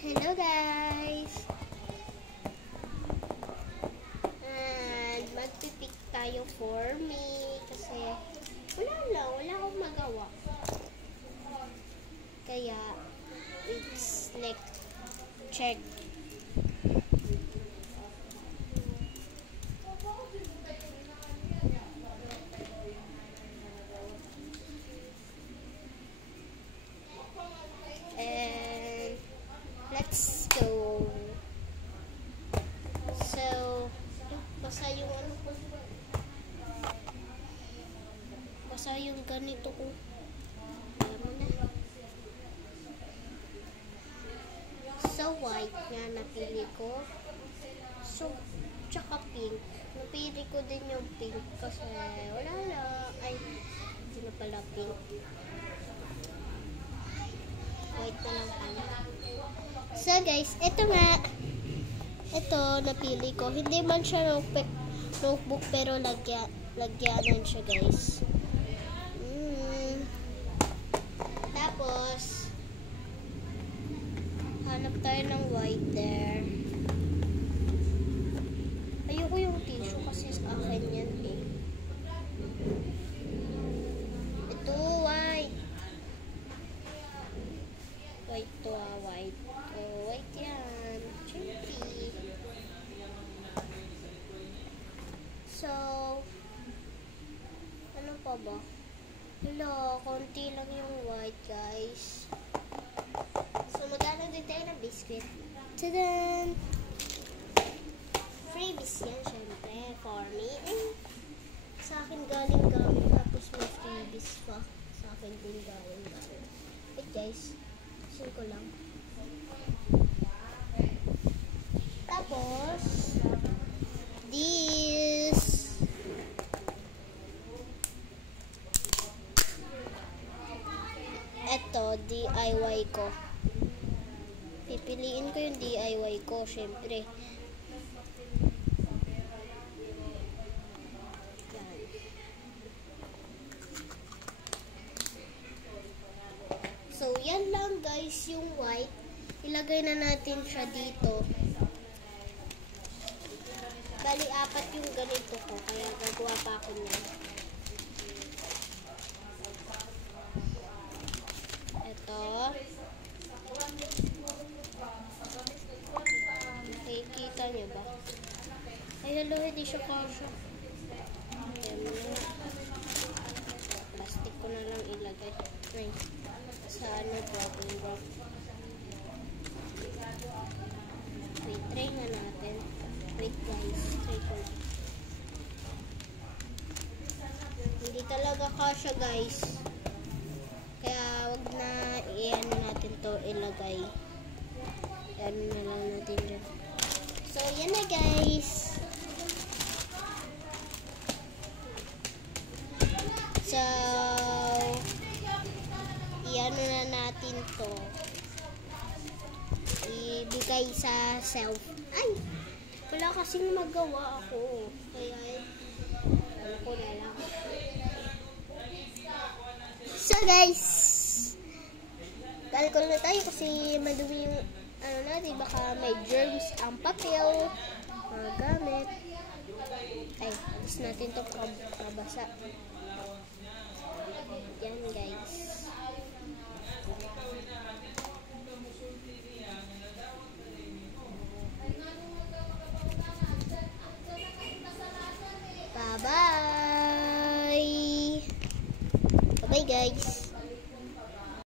Hello guys! And magpipik tayo for me kasi wala akong magawa. Kaya it's like check. And let's go. So, basa yung ano ko. Basa yung ganito ko. Alam mo na. So, white nga napili ko. So, tsaka pink. Napili ko din yung pink kasi wala lang. Ay, hindi na pala pink. White na lang pala. So guys, ito nga. Ito, napili ko. Hindi man siya notebook pero lagyanan siya guys. Tapos, hanap tayo ng white there. Ayoko yung tissue kasi sa akin yan eh. Ito, white. White to white. Oh, white yan. Chimpy. So, ano pa ba? Hello, konti lang yung white guys. So, magano din tayo ng biscuit. Tadaan! Freebies yan, syempre, for me. And sa akin galing tapos may freebies pa. Sa akin din galing. Wait guys. Ko lang. Tapos this eto DIY ko. Pipiliin ko yung DIY ko syempre. So, yan lang guys yung white. Ilagay na natin siya dito. Bali, 4 yung ganito ko. Kaya gagawa pa ako niyan. Ito. Nakikita niyo ba? Ay, hello, hindi siya kasha. Plastic ko na lang ilagay. Ay. Sa ano, bubble wrap. Wait, try na natin. Wait guys, try ko lang. Hindi talaga kasya guys. Kaya wag na i-ano natin to ilagay. I-ano na lang natin dyan. So, yan na guys. So, i-ano na natin to. Ibigay sa self. Ay! Wala kasing magawa ako. Kaya, ano ko na lang. So guys, alcohol na tayo kasi madumi yung ano natin. Baka may germs ang papel. Mga gamit. Ay, alis natin to kabasa. Yan guys. Bye-bye! Bye-bye guys!